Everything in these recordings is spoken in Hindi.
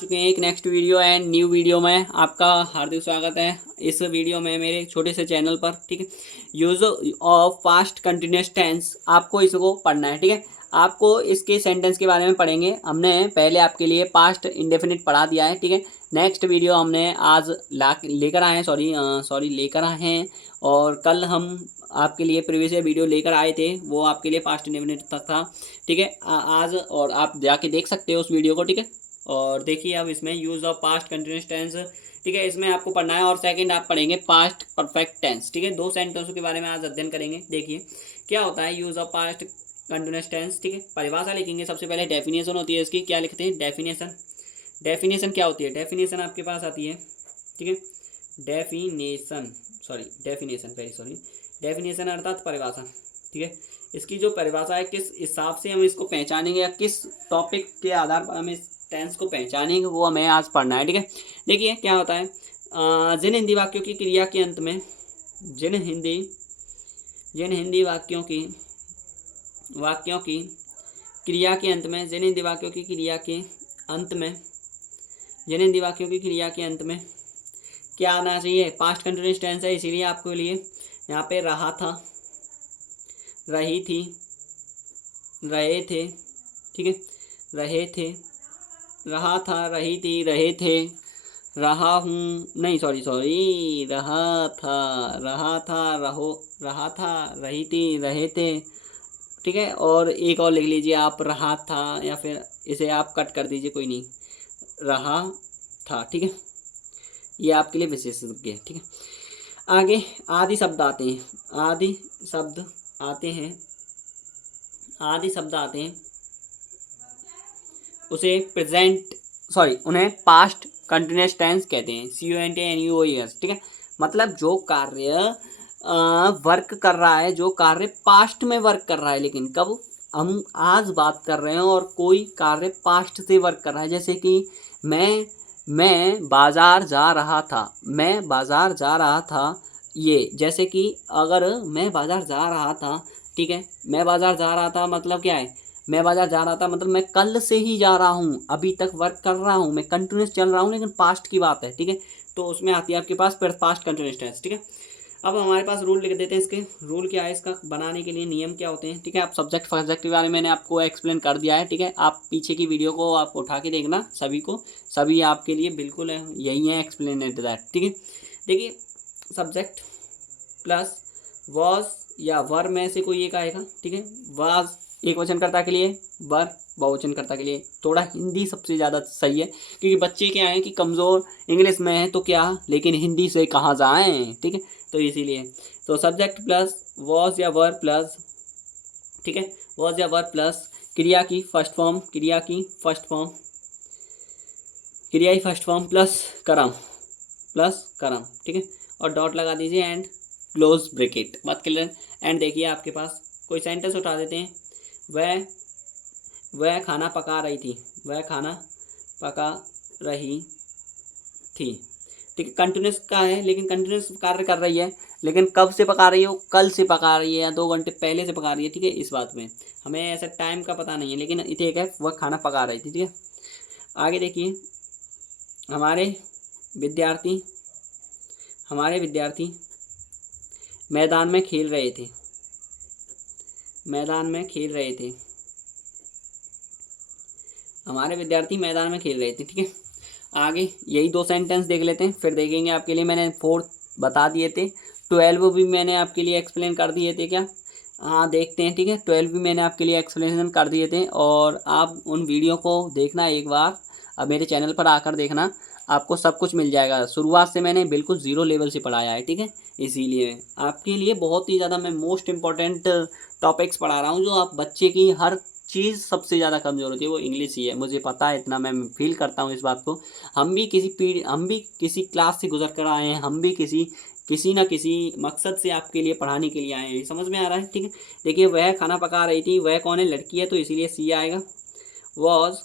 चुके हैं एक next video and new video में आपका हार्दिक स्वागत है। इस वीडियो में मेरे छोटे से चैनल पर, ठीक है, use of past continuous tense आपको इसको पढ़ना है। ठीक है, आपको इसके सेंटेंस के बारे में पढ़ेंगे। हमने पहले आपके लिए पास्ट इंडेफिनिट पढ़ा दिया है। ठीक है, नेक्स्ट वीडियो हमने आज लेकर आए हैं, सॉरी लेकर आए हैं। और कल हम आपके लिए प्रीवियस वीडियो लेकर आए थे, वो आपके लिए पास्ट इंडेफिनिट तक था। ठीक है, आज और आप जाके देख सकते हो उस वीडियो को। ठीक है, और देखिए अब इसमें use of past continuous tense, ठीक है, इसमें आपको पढ़ना है। और सेकंड आप पढ़ेंगे पास्ट परफेक्ट टेंस। ठीक है, दो सेंटेंसों के बारे में आज अध्ययन करेंगे। देखिए क्या होता है use of past continuous tense. ठीक है, परिभाषा लिखेंगे। सबसे पहले डेफिनेशन होती है इसकी। क्या लिखते हैं? डेफिनेशन। डेफिनेशन क्या होती है? डेफिनेशन आपके पास आती है, ठीक है, डेफिनेशन वेरी सॉरी, डेफिनेशन अर्थात परिभाषा। ठीक है, इसकी जो परिभाषा है, किस हिसाब से हम इसको पहचानेंगे या किस टॉपिक के आधार पर हम इस टेंस को पहचानेंगे, वो हमें आज पढ़ना है। ठीक है, देखिए क्या होता है। जिन हिंदी वाक्यों की क्रिया के अंत में, जिन हिंदी वाक्यों की क्रिया के अंत में, जिन हिंदी वाक्यों की क्रिया के अंत में, जिन हिंदी वाक्यों की क्रिया के अंत में क्या आना चाहिए? पास्ट कंटिन्यूअस टेंस है, इसीलिए आपके लिए यहाँ पे रहा था, रही थी, रहे थे, ठीक है, रहे थे, रहा था, रही थी, रहे थे, रहा हूँ, नहीं सॉरी, रहा था, रहा था, रही थी, रहे थे। ठीक है, और एक और लिख लीजिए आप, रहा था, या फिर इसे आप कट कर दीजिए, कोई नहीं, रहा था। ठीक है, ये आपके लिए विशेषज्ञ है। ठीक है, आगे आदि शब्द आते हैं, आदि शब्द आते हैं, उन्हें पास्ट कंटिन्यूअस टेंस कहते हैं। CONTINUOUS। ठीक है, मतलब जो कार्य वर्क कर रहा है, जो कार्य पास्ट में वर्क कर रहा है, लेकिन कब? हम आज बात कर रहे हैं और कोई कार्य पास्ट से वर्क कर रहा है। जैसे कि मैं बाजार जा रहा था, ये जैसे कि अगर मैं बाजार जा रहा था, ठीक है, मैं बाजार जा रहा था मतलब क्या है? मैं बाजार जा रहा था मतलब मैं कल से ही जा रहा हूँ, अभी तक वर्क कर रहा हूँ, मैं कंटिन्यूस चल रहा हूँ, लेकिन पास्ट की बात है। ठीक है, तो उसमें आती है आपके पास पास्ट कंटिन्यूस टेंस। ठीक है, अब हमारे पास रूल लिख देते हैं। इसके रूल क्या है, इसका बनाने के लिए नियम क्या होते हैं? ठीक है, आप सब्जेक्ट के बारे में मैंने आपको एक्सप्लेन कर दिया है। ठीक है, आप पीछे की वीडियो को आप उठा के देखना, सभी आपके लिए बिल्कुल यही है एक्सप्लेन दैट। ठीक है, देखिए सब्जेक्ट प्लस वॉज या वर में से कोई एक आएगा। ठीक है, वाज एक वचनकर्ता के लिए, वर बहुवचनकर्ता के लिए। थोड़ा हिंदी सबसे ज़्यादा सही है, क्योंकि बच्चे क्या हैं कि कमज़ोर इंग्लिश में है तो क्या, लेकिन हिंदी से कहाँ जाएं। ठीक है, तो इसीलिए तो सब्जेक्ट प्लस वॉज या वर प्लस, ठीक है, वॉज या वर प्लस क्रिया की फर्स्ट फॉर्म, क्रिया की फर्स्ट फॉर्म प्लस करम, ठीक है, और डॉट लगा दीजिए एंड क्लोज ब्रैकेट। बात क्लियर? एंड देखिए आपके पास कोई सेंटेंस उठा देते हैं। वह खाना पका रही थी, वह खाना पका रही थी। ठीक है, कंटिन्यूस का है, लेकिन कंटिन्यूस कार्य कर रही है, लेकिन कब से पका रही है? वो कल से पका रही है या 2 घंटे पहले से पका रही है। ठीक है, इस बात में हमें ऐसा टाइम का पता नहीं है, लेकिन ठीक है, वह खाना पका रही थी। ठीक है, आगे देखिए, हमारे विद्यार्थी मैदान में खेल रहे थे, हमारे विद्यार्थी मैदान में खेल रहे थे। ठीक है, आगे यही 2 सेंटेंस देख लेते हैं, फिर देखेंगे आपके लिए। मैंने 4 बता दिए थे, 12 भी मैंने आपके लिए एक्सप्लेन कर दिए थे क्या? हाँ, देखते हैं। ठीक है, 12 भी मैंने आपके लिए एक्सप्लेनेशन कर दिए थे, और आप उन वीडियो को देखना एक बार, अब मेरे चैनल पर आकर देखना, आपको सब कुछ मिल जाएगा। शुरुआत से मैंने बिल्कुल 0 लेवल से पढ़ाया है। ठीक है, इसीलिए आपके लिए बहुत ही ज़्यादा मैं मोस्ट इम्पॉर्टेंट टॉपिक्स पढ़ा रहा हूँ। जो आप बच्चे की हर चीज़ सबसे ज़्यादा कमज़ोर होती है, वो इंग्लिश ही है। मुझे पता है, इतना मैं फील करता हूँ इस बात को। हम भी किसी क्लास से गुजर कर आए हैं, हम भी किसी ना किसी मकसद से आपके लिए पढ़ाने के लिए आए हैं। समझ में आ रहा है? ठीक है, देखिए वह खाना पका रही थी, वह कौन है? लड़की है, तो इसीलिए सी आएगा। वॉज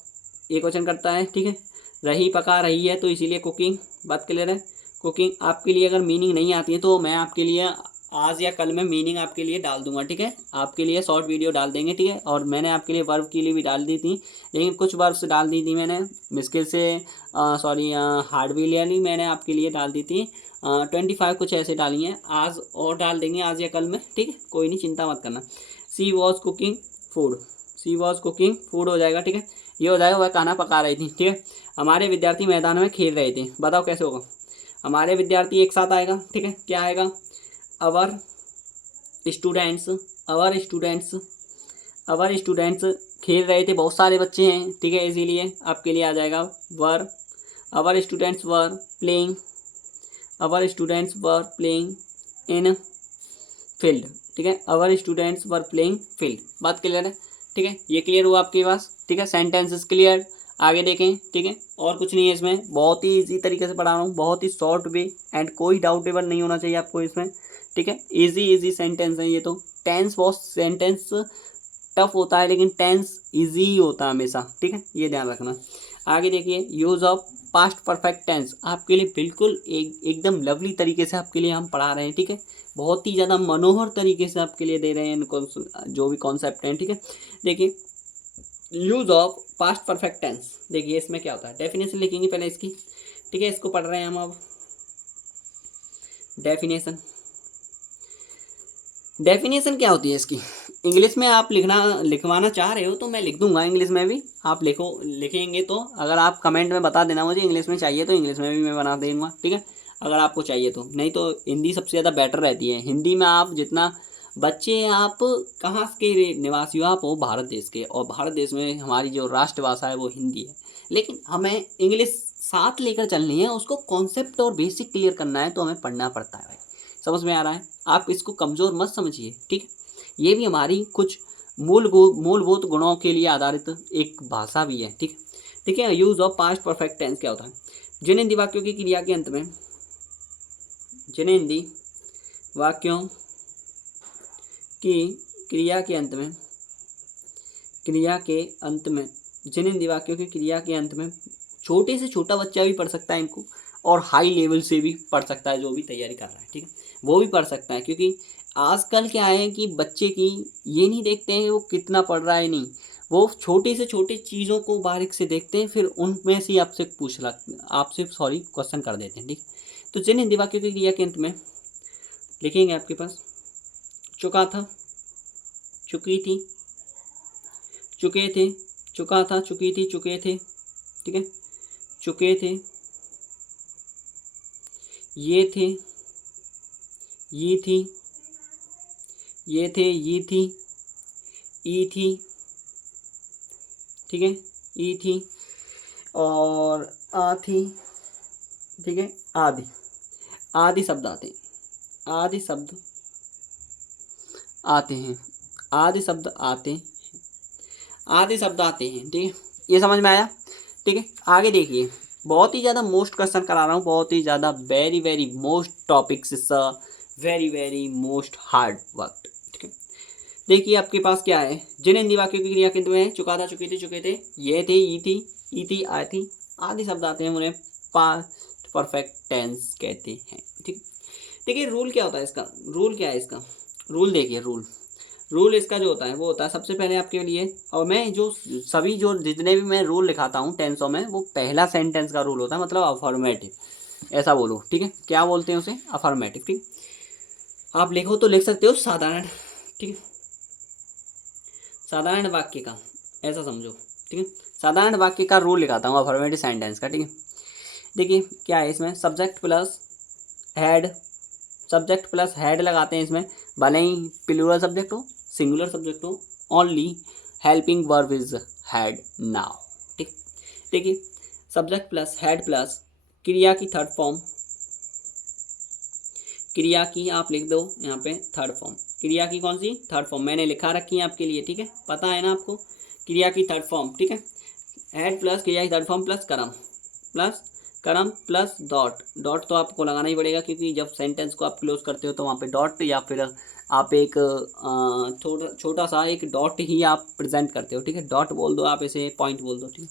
एक वचन करता है। ठीक है, रही पका रही है, तो इसीलिए कुकिंग। बात क्लियर है? कुकिंग आपके लिए अगर मीनिंग नहीं आती है तो मैं आपके लिए आज या कल मैं मीनिंग आपके लिए डाल दूंगा, ठीक है, आपके लिए शॉर्ट वीडियो डाल देंगे, ठीक है। और मैंने आपके लिए वर्ब के लिए भी डाल दी थी, लेकिन कुछ वर्ब्स डाल दी थी मैंने मुश्किल से, सॉरी हार्डवेलियरली मैंने आपके लिए डाल दी थी 25 कुछ ऐसे डाली हैं। आज और डाल देंगे, आज या कल में, ठीक है, कोई नहीं, चिंता मत करना। She was cooking food, she was cooking food हो जाएगा, ठीक है, ये हो जाएगा, वह खाना पका रही थी, ठीक है। हमारे विद्यार्थी मैदान में खेल रहे थे, बताओ कैसे होगा। हमारे विद्यार्थी एक साथ आएगा, ठीक है, क्या आएगा, अवर स्टूडेंट्स, अवर स्टूडेंट्स, अवर स्टूडेंट्स खेल रहे थे, बहुत सारे बच्चे हैं, ठीक है, इसीलिए आपके लिए आ जाएगा were, our students were playing, our students were playing in field, ठीक है, our students were playing field. बात क्लियर है, ठीक है, ये क्लियर हुआ आपके पास, ठीक है, सेंटेंसेस क्लियर। आगे देखें, ठीक है, और कुछ नहीं है इसमें, बहुत ही इजी तरीके से पढ़ा रहा हूँ, बहुत ही शॉर्ट वे एंड कोई डाउटेबल नहीं होना चाहिए आपको इसमें, ठीक है, इजी इजी सेंटेंस है ये तो। टेंस बहुत सेंटेंस टफ होता है, लेकिन टेंस इजी ही होता है हमेशा, ठीक है, ये ध्यान रखना। आगे देखिए, use of past perfect tense आपके लिए बिल्कुल एकदम लवली तरीके से आपके लिए हम पढ़ा रहे हैं, ठीक है, बहुत ही ज़्यादा मनोहर तरीके से आपके लिए दे रहे हैं इनको, जो भी कॉन्सेप्ट हैं, ठीक है। देखिए, use of past perfect tense, देखिए इसमें क्या होता है, डेफिनेशन लिखेंगे पहले इसकी, ठीक है, इसको पढ़ रहे हैं हम अब। डेफिनेशन, डेफिनेशन क्या होती है इसकी, इंग्लिश में आप लिखवाना चाह रहे हो तो मैं लिख दूंगा इंग्लिश में भी, आप लिखेंगे तो, अगर आप कमेंट में बता देना मुझे इंग्लिश में चाहिए तो इंग्लिश में भी मैं बना दूंगा, ठीक है, अगर आपको चाहिए तो, नहीं तो हिंदी सबसे ज़्यादा बेटर रहती है। हिंदी में आप जितना, बच्चे आप कहाँ के निवासी हो, आप हो भारत देश के, और भारत देश में हमारी जो राष्ट्रभाषा है वो हिंदी है, लेकिन हमें इंग्लिश साथ लेकर चलनी है, उसको कॉन्सेप्ट और बेसिक क्लियर करना है, तो हमें पढ़ना पड़ता है भाई, समझ में आ रहा है, आप इसको कमज़ोर मत समझिए, ठीक है, ये भी हमारी कुछ मूलभूत गुणों के लिए आधारित एक भाषा भी है, ठीक है। देखिए, use of past perfect tense क्या होता है, जिन हिंदी वाक्यों की क्रिया के अंत में, जिन हिंदी वाक्यों की क्रिया के अंत में, क्रिया के अंत में, जिन हिंदी वाक्यों की क्रिया के अंत में, छोटे से छोटा बच्चा भी पढ़ सकता है इनको, और हाई लेवल से भी पढ़ सकता है, जो भी तैयारी कर रहा है, ठीक है, वो भी पढ़ सकता है, क्योंकि आजकल क्या है कि बच्चे की ये नहीं देखते हैं कि वो कितना पढ़ रहा है, नहीं, वो छोटी से छोटी चीज़ों को बारीक से देखते हैं, फिर उनमें से आपसे क्वेश्चन कर देते हैं, ठीक है। तो जिन हिंदी वाक्यों की क्रिया के अंत में लिखेंगे आपके पास, चुका था, चुकी थी, चुके थे, चुका था, चुकी थी, चुके थे, ठीक है, चुके थे, ये थे, ये थी, ये थे, ये थी, ई थी, ठीक है, ई थी, और आ थी, ठीक है, आदि, आदि शब्द आते हैं, आदि शब्द आते हैं, आदि शब्द आते हैं, आदि शब्द आते हैं, ठीक है, ये समझ में आया, ठीक है। आगे देखिए, बहुत ही ज़्यादा मोस्ट क्वेश्चन करा रहा हूँ, बहुत ही ज़्यादा very very most topics, is very very most hard work, ठीक है। देखिए आपके पास क्या है, जिन हिंदी वाक्यों की क्रिया केंद्र में चुका था, चुकी थी, चुके थे, ये थे, ई थी, आई थी, आदि शब्द आते हैं, उन्हें पास्ट परफेक्ट टेंस कहते हैं, ठीक। देखिए रूल क्या होता है इसका, रूल क्या है इसका, रूल देखिए, रूल इसका जो होता है वो होता है, सबसे पहले आपके लिए, और मैं जो सभी जो जितने भी मैं रूल लिखाता हूँ टेंसों में, वो पहला सेंटेंस का रूल होता है, मतलब अफर्मेटिव, ऐसा बोलो, ठीक है, क्या बोलते हैं उसे, अफर्मेटिव, ठीक। आप लिखो तो लिख सकते हो साधारण, ठीक है, साधारण वाक्य का, ऐसा समझो, ठीक है, साधारण वाक्य का रूल लिखाता हूँ अफर्मेटिव सेंटेंस का, ठीक है। देखिए क्या है इसमें, subject plus head, subject plus head लगाते हैं इसमें, भले ही प्लूरल सब्जेक्ट हो, सिंगुलर सब्जेक्ट हो, only helping verb is head now, ठीक। देखिए, सब्जेक्ट प्लस हेड प्लस क्रिया की थर्ड फॉर्म, क्रिया की आप लिख दो यहाँ पे थर्ड फॉर्म, क्रिया की कौन सी थर्ड फॉर्म, मैंने लिखा रखी है आपके लिए, ठीक है, पता है ना आपको, क्रिया की थर्ड फॉर्म, ठीक है, हेड प्लस क्रिया की third form plus plus dot, dot तो आपको लगाना ही पड़ेगा, क्योंकि जब सेंटेंस को आप क्लोज करते हो तो वहाँ पे डॉट, या फिर आप एक छोटा सा एक डॉट ही आप प्रेजेंट करते हो, ठीक है, डॉट बोल दो आप, इसे पॉइंट बोल दो, ठीक है,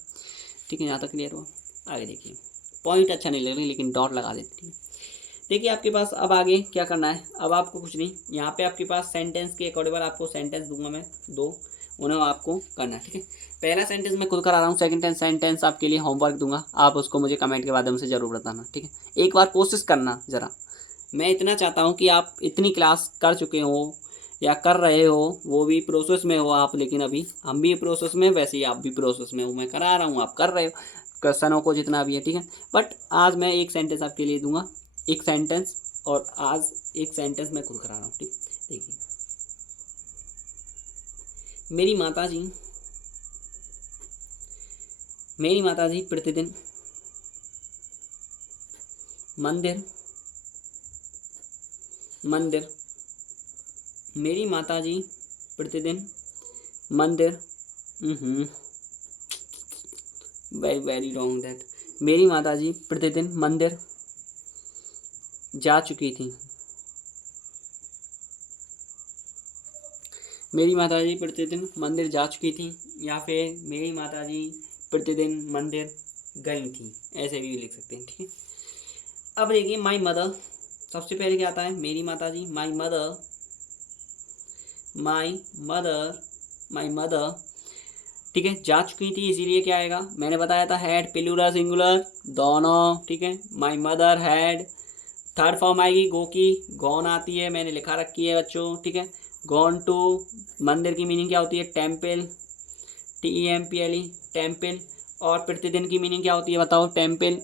ठीक है, यहाँ तक क्लियर हुआ। आगे देखिए, पॉइंट अच्छा नहीं लग रही, लेकिन डॉट लगा देते, ठीक है। देखिए आपके पास अब आगे क्या करना है, अब आपको कुछ नहीं, यहाँ पे आपके पास सेंटेंस के अकॉर्डिंग आपको सेंटेंस दूंगा मैं दो, उन्हें आपको करना है, ठीक है। पहला सेंटेंस मैं खुद करा रहा हूँ, सेकंड सेंटेंस आपके लिए होमवर्क दूंगा, आप उसको मुझे कमेंट के माध्यम से जरूर बताना, ठीक है। एक बार कोशिश करना ज़रा, मैं इतना चाहता हूँ कि आप इतनी क्लास कर चुके हो या कर रहे हो, वो भी प्रोसेस में हो आप, लेकिन अभी हम भी प्रोसेस में, वैसे ही आप भी प्रोसेस में हो, मैं करा रहा हूँ आप कर रहे हो क्वेश्चनों को जितना भी है, ठीक है। बट आज मैं एक सेंटेंस आपके लिए दूंगा, एक सेंटेंस, और आज एक सेंटेंस मैं खुद करा रहा हूँ, ठीक। देखिए, मेरी माता जी प्रतिदिन मंदिर मंदिर मेरी माता जी प्रतिदिन मंदिर, वेरी वेरी रॉन्ग दैट, मेरी माता जी प्रतिदिन मंदिर जा चुकी थी, मेरी माता जी प्रतिदिन मंदिर जा चुकी थी, या फिर मेरी माता जी प्रतिदिन मंदिर गई थी, ऐसे भी लिख सकते हैं, ठीक है। अब देखिए माई मदर, सबसे पहले क्या आता है, मेरी माता जी, माई मदर, माई मदर, ठीक है, जा चुकी थी, इसीलिए क्या आएगा, मैंने बताया था हैड प्लूरल सिंगुलर दोनों, ठीक है। My mother had, third form आएगी गो की, गॉन आती है, मैंने लिखा रखी है बच्चों, ठीक है। गॉन टू, मंदिर की मीनिंग क्या होती है, टेम्पल, TEMPLE, टेम्पल। और प्रतिदिन की मीनिंग क्या होती है बताओ, टेम्पल,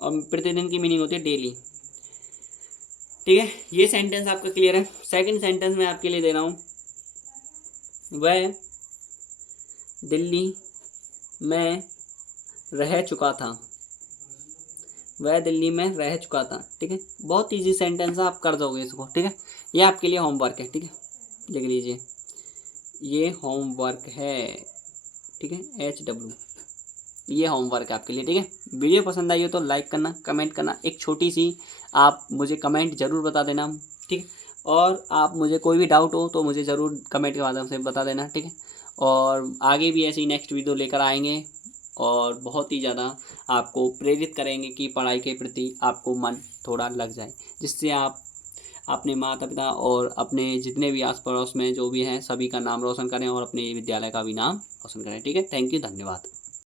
और प्रतिदिन की मीनिंग होती है डेली, ठीक है। ये सेंटेंस आपका क्लियर है। सेकंड सेंटेंस मैं आपके लिए दे रहा हूँ, वह दिल्ली में रह चुका था, वह दिल्ली में रह चुका था, ठीक है। बहुत इजी सेंटेंस है, आप कर दोगे इसको, ठीक है। ये आपके लिए होमवर्क है, ठीक है, लिख लीजिए, ये होमवर्क है, ठीक है, HW, ये होमवर्क है आपके लिए, ठीक है। वीडियो पसंद आई हो तो लाइक करना, कमेंट करना, एक छोटी सी आप मुझे कमेंट जरूर बता देना, ठीक है। और आप मुझे कोई भी डाउट हो तो मुझे ज़रूर कमेंट के माध्यम से बता देना, ठीक है। और आगे भी ऐसी नेक्स्ट वीडियो लेकर आएंगे, और बहुत ही ज़्यादा आपको प्रेरित करेंगे कि पढ़ाई के प्रति आपको मन थोड़ा लग जाए, जिससे आप अपने माता पिता और अपने जितने भी आस पड़ोस में जो भी हैं सभी का नाम रोशन करें, और अपने विद्यालय का भी नाम रोशन करें, ठीक है। थैंक यू, धन्यवाद।